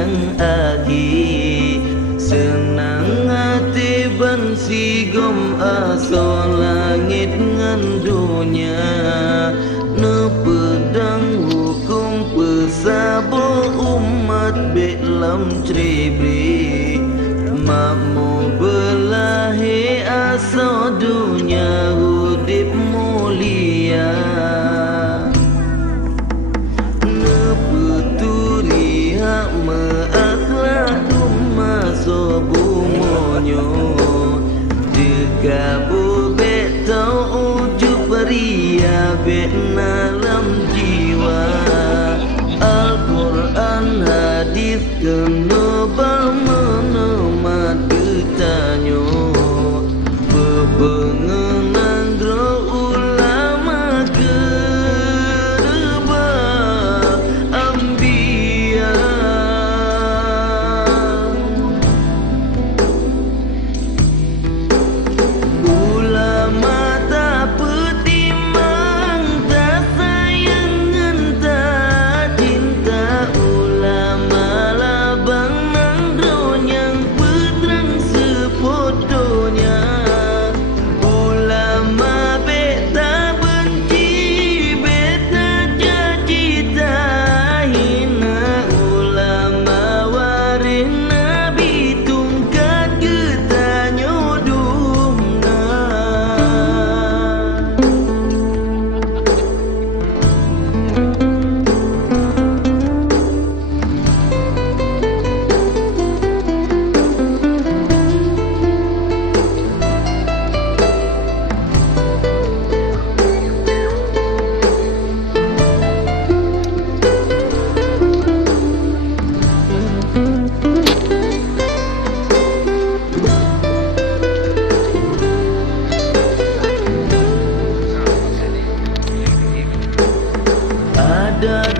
yang akhir. Senang hati ban sigom aso langit ngan dunia. Ne pedang hukum pesabo umat belam ceribri. Makmu belahi aso dunia hudip mulia. Ne peturi hak meakhlak rumah sobu monyo. Degabu betau ujuk beria bet dalam jiwa. Al-Quran hadis kenobal menemat getanyo. Bebengenan dro ulama kedeba ambia. Ulama tak petimang, tak sayang ngan tak cinta. Ulama labang nang dronyang peterang sepodonya. Ulama beta benci, beta caci tak hina. Ulama waris Nabi tungkat getanyo dumna. Ada